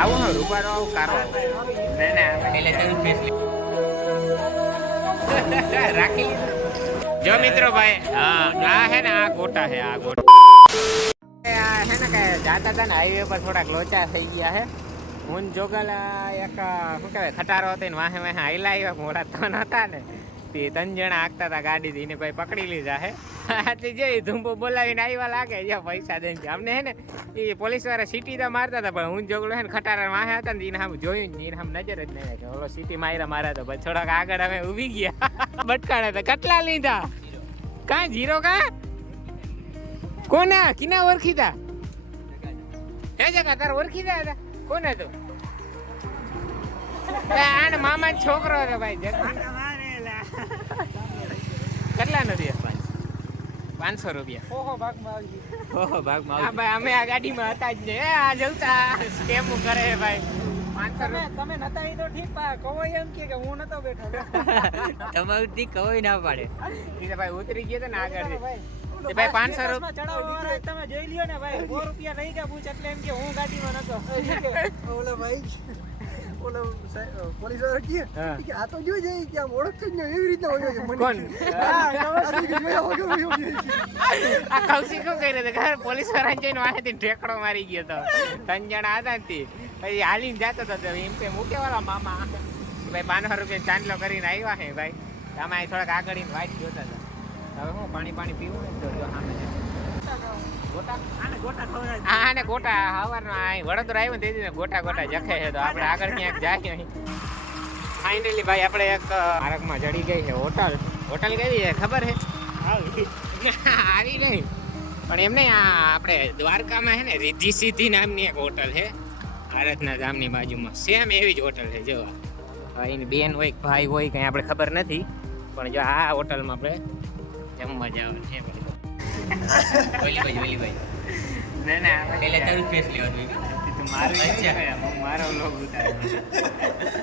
આવું રૂપારો આવું કારો ના ના એટલે તારું ફેસ રાખી જો મિત્રો ભાઈ હા આ હે ને, આ ગોટા હે, આ ગોટા હે ને કે જાતા હતા ને હાઈવે પર થોડાક લોચા થઈ ગયા હે. હું જોગલા એક, શું કહેવાય, ખટારો હતો ને, વાહે વાહે હાઈલા આવ્યા, મોડા ત્રણ હતા ને. તે ત્રણ જણા આગતા હતા ગાડી એને ભાઈ પકડી લીધા હે. તે જે ધૂંબો બોલાવીને આવ્યા લાગે જો પૈસા દઈને. અમને હે ને એ પોલીસવાળા સીટી તો મારતા હતા પણ હું જોગલો હે ને ખટારા માં હતા ને એને આમ જોયું ને એને આમ નજર જ નહીં રાખે. ઓલો સીટી માર્યા મારા તો પછી થોડાક આગળ અમે ઊભી ગયા. બટકાણા હતા. કેટલા લીધા? કાં જીરો કાં? કોના કિના ઓળખીતા? હે જગા ઓળખી ઓળખીતા હતા? કોને તો? આને મામા છોકરો હતો ભાઈ કેટલા નથી પાંચસો રૂપિયા. ઓહો ભાગમાં આવી ઓહો ભાગમાં હા ભાઈ અમે આ ગાડીમાં હતા જ ને. આ જવતા સ્કેમ કરે ભાઈ? પાંચસો તમે નતા ઈ તો ઠીક પા એમ કે હું નતો બેઠો. તમારું થી કવોય ના પાડે. ભાઈ ઉતરી ગયા ને આગળ. ભાઈ. ભાઈ 500 રૂપિયા તમે જોઈ લ્યો ને ભાઈ. સો રૂપિયા નહીં કે પૂછ એટલે એમ કે હું ગાડીમાં નતો. ઓલો ભાઈ ઓલો પોલીસ વાળો કહે કે આ તો જોઈ જાય કે આમ ઓળખતો જ નહીં એવી રીતના હોય છે મને. કોણ? આ કૌશિક શું રહ્યો પોલીસવાળા જઈને વાંચી ઠેકડો મારી ગયો તો. ત્રણ જણા હતા ને તે. પછી હાલીને જતો હતો તો એમ કે મૂકે વાળા મામા? ભાઈ પાંચસો રૂપિયા ચાંદલો કરીને આવ્યા હે ભાઈ. તમે થોડાક આગળ વાઇટ જોતા હતા. હવે હું પાણી પાણી પીવું ને તો સામે ગોટા આને ગોટા હવારમાં અહીં વડોદરા આવ્યો ને તેથી ને ગોટા ગોટા જખે છે તો આપણે આગળ ક્યાંક જાય ફાઇનલી ભાઈ આપણે એક માર્ગમાં ચડી ગઈ છે હોટલ. હોટલ કેવી છે ખબર છે? આવી. ગઈ. પણ એમ નહીં આ આપણે દ્વારકામાં છે ને રિદ્ધિ સિદ્ધિ નામની એક હોટલ છે. આરાધના ધામની બાજુમાં. સેમ એવી જ હોટલ છે જો એની બેન હોય ભાઈ હોય કંઈ આપણે ખબર નથી. પણ જો આ હોટલમાં આપણે જમવા જવાનું છે ઓલી ભાઈ ઓલી ભાઈ. ના ના એટલે તારું ફેસ લેવાનું તો મારું હું લોગ ઉતાર્યો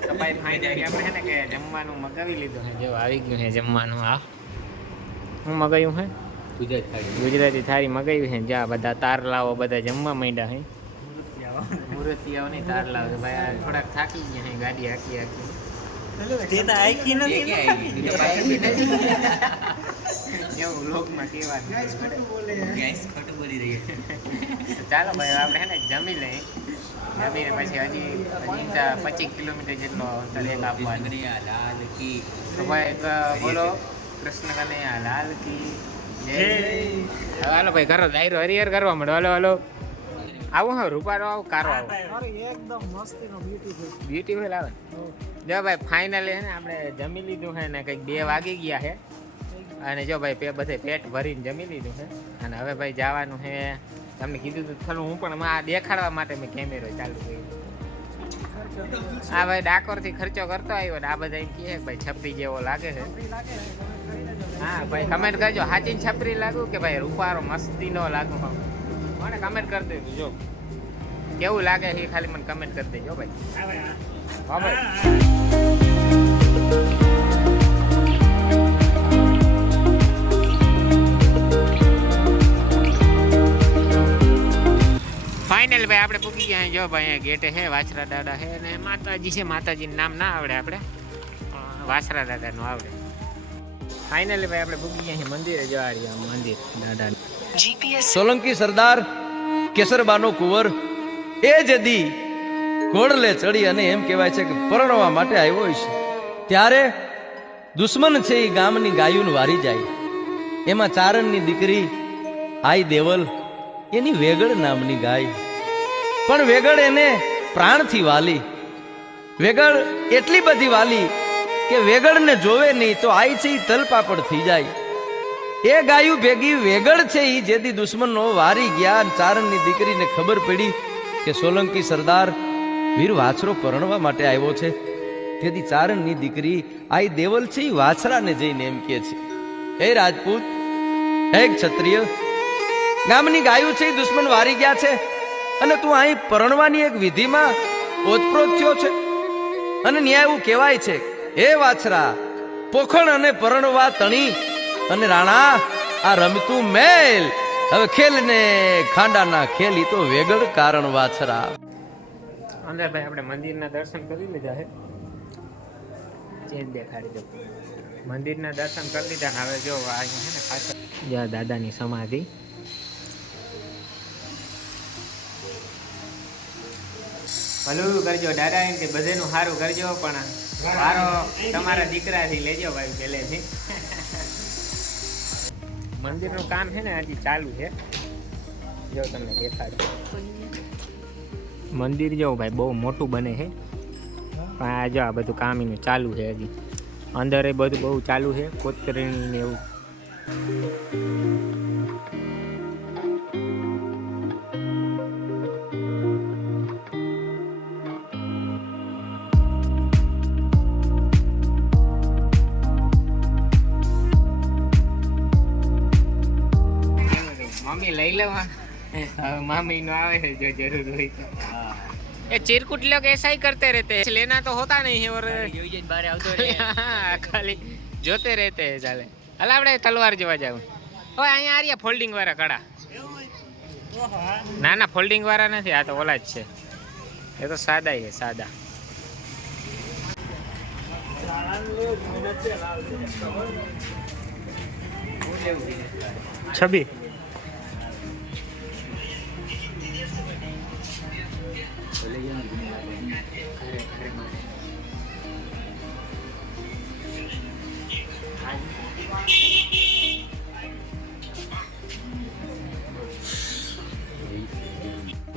તો ભાઈ ફાઇનલી આપણે ને કે જમવાનું મગાવી લીધું છે. જો આવી ગયું છે જમવાનું આ હું મગાવ્યું છે? ગુજરાત થાળી. ગુજરાતી થાળી મગાવી છે. જા બધા તારલાઓ બધા જમવા માંડ્યા હે મૂર્તિયાઓ નહીં તાર છે ભાઈ આ થોડાક થાકી ગયા છે ગાડી આખી આખી તે તો આઈકી નથી. એવું લોકમાં ગેસ ખોટું બોલી. રહી ચાલો ભાઈ આપણે ને જમી લઈએ. જમીને પછી હજી હજી પચીસ કિલોમીટર જેટલો અંતર એક આપવાનું. તો ભાઈ બોલો કૃષ્ણ કનૈયા લાલ કી જય હાલો ભાઈ કરો ડાયરો હરિહર કરવા માંડો. હાલો હાલો. આવું હા રૂપારો આવું કારો આવો. એકદમ મસ્તીનો બ્યુટીફુલ બ્યુટીફુલ આવે જો ભાઈ ફાઇનલી હે ને આપણે જમી લીધું છે ને કંઈક બે વાગી ગયા છે અને જો ભાઈ બધે પેટ ભરીને જમી લીધું છે અને હવે ભાઈ જવાનું છે તમને કીધું તો ખરું હું પણ આ દેખાડવા માટે મેં કેમેરો ચાલુ કર્યો. હા ભાઈ ડાકોરથી ખર્ચો કરતો આવ્યો ને આ બધા એમ કહે ભાઈ છપરી જેવો લાગે છે. હા ભાઈ કમેન્ટ કરજો. હાચી છપરી લાગુ કે ભાઈ રૂપારો મસ્તીનો લાગુ? મને કમેન્ટ કરી દેજો જો. કેવું લાગે છે એ ખાલી મને કમેન્ટ કરી દેજો ભાઈ. હા ભાઈ. ફાઇનલ ભાઈ આપણે પૂકી ગયા અહીં જો ભાઈ અહીંયા ગેટે છે વાછરા દાદા છે અને માતાજી છે. માતાજીનું નામ ના આવડે આપણે. વાછરા દાદાનું આવડે. ફાઇનલી ભાઈ આપણે પૂકી ગયા અહીં મંદિરે. જો આ રહ્યું મંદિર દાદા સોલંકી સરદાર કેસરબાનો કુંવર એ જદી ઘોડલે ચડી અને એમ કહેવાય છે કે પરણવા માટે આવ્યો છે. ત્યારે દુશ્મન છે એ ગામની ગાયું વારી જાય. એમાં ચારણની દીકરી આઈ દેવલ એની વેગડ નામની ગાય. પણ વેગળ એને પ્રાણથી વાલી. વેગળ એટલી બધી વાલી કે વેગળને જોવે નહીં તો આઈ છે એ તલપાપડ થઈ જાય. એ ગાયું ભેગી વેગળ છે એ જેથી દુશ્મનો વારી ગયા ચારણની દીકરીને ખબર પડી કે સોલંકી સરદાર વીર વાછરો પરણવા માટે આવ્યો છે. તેથી ચારણની દીકરી આઈ દેવલ છે એ વાછરાને જઈને એમ કે છે, હે રાજપૂત, હે ક્ષત્રિય, ગામની ગાયું છે એ દુશ્મન વારી ગયા છે. અને તું અહીં પરણવાની એક વિધિમાં ઓતપ્રોત થયો છે. અને ન્યાય એવું કહેવાય છે હે વાછરા પોખણ અને પરણવા તણી અને રાણા આ રમતું મેલ. હવે ખેલ ને ખાંડાના ખેલ તો વેગળ કારણ વાછરા. અંદર ભાઈ આપણે મંદિરના દર્શન કરી લીધા છે ચેન દેખાડી દો. મંદિરના દર્શન કરી લીધા ને હવે જો આ છે ને ખાસ જ્યાં દાદાની સમાધિ ભલું કરજો, દાદા એમ કે બધેનું સારું કરજો, પણ સારો તમારા દીકરાથી લેજો ભાઈ, પહેલેથી. મંદિરનું કામ છે ને હજી ચાલુ છે. જો તમને દેખાડો. મંદિર જો ભાઈ બહુ મોટું બને છે. પણ આ જો આ બધું કામ એનું ચાલુ છે હજી. અંદર એ બધું બહુ ચાલુ છે કોતરણી ને એવું. લેવા હવે મામી નો આવે છે જો જરૂર હોય તો ये चिरकुट लोग ऐसा ही करते रहते हैं लेना तो होता नहीं है और જોઈ જઈને બહાર આવતો રહે हाँ, खाली જોતે રહેતે હે ચાલે હાલ આપણે તલવાર જોવા જાવ હવે અહીંયા આ રહ્યા ફોલ્ડિંગ વાળા કડા ના ના ફોલ્ડિંગ વાળા નથી આ તો ઓલા જ છે એ તો સાદા છે સાદા છબી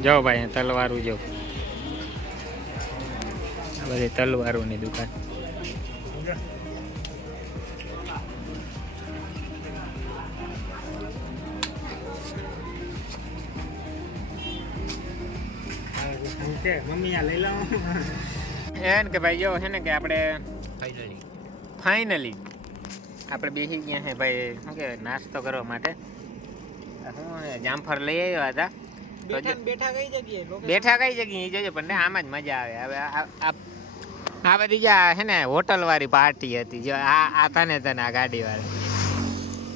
જાઓ ભાઈ તલવારું જો બધી તલવારોની દુકાન. મમ્મી આ લઈ લાવો એન કે ભાઈ જો છે ને કે આપણે ફાઇનલી ફાઇનલી આપણે બેસી ગયા છે ભાઈ શું કે નાસ્તો કરવા માટે. હું જામફળ લઈ આવ્યા હતા. બેઠા કઈ જગ્યાએ? બેઠા કઈ જગ્યાએ? જોજો પણ ને આમાં જ મજા આવે. હવે આ બધી જ્યાં છે ને હોટલ વાળી પાર્ટી હતી જો આ આ તને તને આ ગાડી વાળી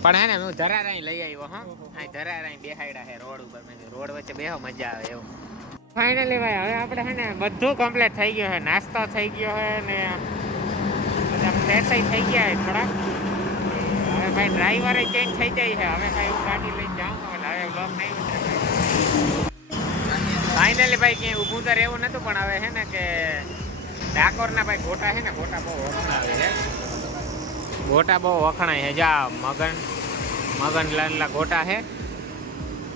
પણ હે ને હું ધરારાઈ લઈ આવ્યો હા. આ ધરારાઈ બેહાડ્યા છે રોડ ઉપર. મેં રોડ વચ્ચે બેહો મજા આવે એવું. ફાઇનલી ભાઈ, હવે આપણે છે ને બધું કમ્પ્લીટ થઈ ગયું છે. નાસ્તો થઈ ગયો છે ને ફ્રેશ થઈ ગયા છે થોડાક. હવે ભાઈ ડ્રાઈવરે ચેન્જ થઈ જાય છે. હવે ભાઈ હું ગાડી લઈને જાઉં છું હવે બ્લોક નહીં ઉતરે ફાઇનલી ભાઈ, ક્યાંય ઊભું તો રહેવું નહોતું પણ હવે છે ને કે ડાકોરના ભાઈ ગોટા છે ને, ગોટા બહુ વખણાવે છે. ગોટા બહુ વખણાય છે. જા, મગન મગન લાલના ગોટા છે.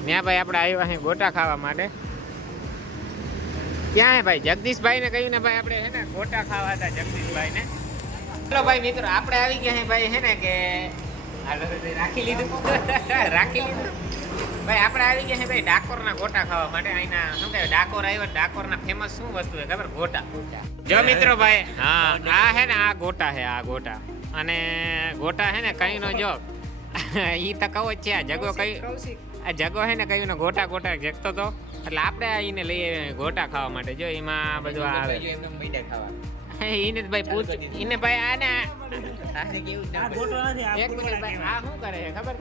ત્યાં ભાઈ, આપણે આવ્યા છે ગોટા ખાવા માટે. ક્યાં હે ભાઈ? જગદીશભાઈ ને કહ્યું ને ભાઈ આપણે હે ને ગોટા ખાવા હતા જગદીશભાઈ ને ચલો ભાઈ મિત્રો આપણે આવી ગયા હે ભાઈ હે ને કે રાખી લીધું. રાખી લીધું. ભાઈ આપણે આવી ગયા છે ભાઈ ડાકોરના ગોટા ખાવા માટે. અહીંના શું કહેવાય ડાકોર આવ્યો ડાકોરના ફેમસ શું વસ્તુ છે ખબર? ગોટા. જો મિત્રો ભાઈ હા આ હે ને આ ગોટા છે આ ગોટા. અને ગોટા છે ને કઈ નો જો ઈ તો કહો છે આ જગો કઈ આ જગો છે ને કયું ને ગોટા ગોટા જગતો તો. એટલે આપણે આઈને લઈ આવ્યા ગોટા ખાવા માટે. જો એમાં બધું આ આવે. એમને મૈડા ખાવા એને ભાઈ પૂછ એને ભાઈ આને આને આ એક મિનિટ ભાઈ શું કરે છે ખબર?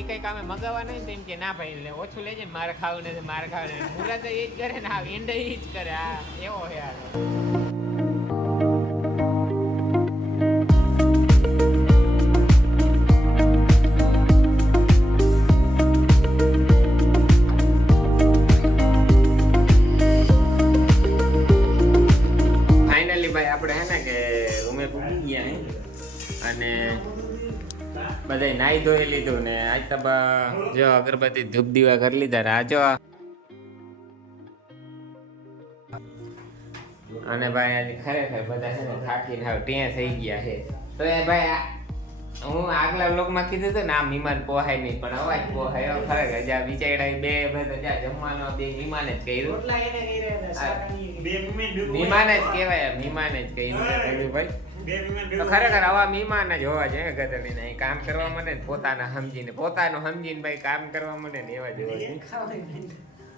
એ કઈ કામે મગાવવા નહીં તો એમ કે ના ભાઈ લે ઓછું લેજે મારે ખાવું નથી મારે ખાવું નથી. મુલા તો એ જ કરે ને આ એંડ એ જ કરે આ એવો છે આ પૂકી ગયા અને બધાય નાઈ ધોઈ લીધું ને આજ તબા જો અગરબત્તી ધૂપ દીવા કરી લીધા આ અને ભાઈ આજે ખરેખર બધા છે ને થાકીને હાવ ટેં થઈ ગયા છે. તો એ ભાઈ હું આગલા બ્લોગમાં કીધું હતું ને આ મીમાન પોહાય નહીં પણ અવાજ પોહાય. ખરેખર જ્યાં બિચારા બે ભાઈ જ્યાં જમવાનો બે મીમાન જ કર્યું. રોટલા એને કર્યા મીમાન જ કહેવાય મીમાન જ કહ્યું ભાઈ તો ખરેખર આવા મીમાન જ હોવા જોઈએ ગધેડીને અહીં કામ કરવા માટે ને પોતાના સમજીને પોતાનું સમજીને ભાઈ કામ કરવા માટે ને એવા જ હોવા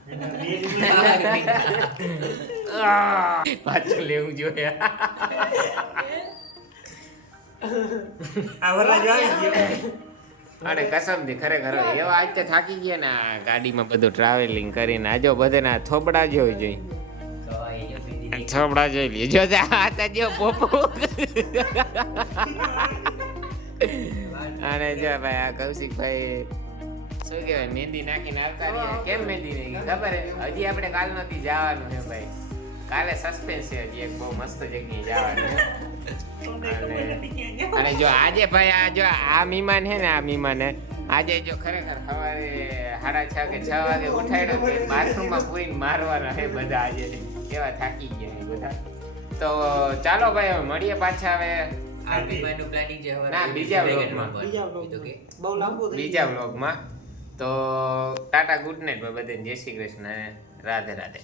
પાછું લેવું જોઈએ. આ વરરાજો આવી. ગયો. અને કસમથી ખરેખર એવા આજ તો થાકી ગયા ને આ ગાડીમાં બધું ટ્રાવેલિંગ કરીને. આજો બધાના થોબડા જોઈ. જોઈ થોબડા જોઈ લઈએ જો તે જો પોપો. અને જો ભાઈ આ કૌશિકભાઈ શું કહેવાય મહેંદી નાખીને આવતા રહ્યા. કેમ મહેંદી નહીં ખબર? હજી આપણે કાલ નથી જવાનું છે ભાઈ. કાલે સસ્પેન્સ છે હજી એક બહુ મસ્ત જગ્યાએ જવાનું અને જો આજે ભાઈ આ જો આ મહેમાન છે ને આ મહેમાન હે. આજે જો ખરેખર સવારે સાડા છ કે છ વાગે ઉઠાડ્યો છે બાથરૂમમાં પૂરીને મારવાના છે બધા આજે. એવા થાકી ગયા છે બધા. તો ચાલો ભાઈ હવે મળીએ પાછા હવે. બીજા Dragon બીજા એ તો vlogમાં. કે? બહુ લાંબુ થઈ બીજા વ્લોગમાં તો ટાટા ગુડ નાઇટ બધાને. જય શ્રી કૃષ્ણ અને રાધે રાધે.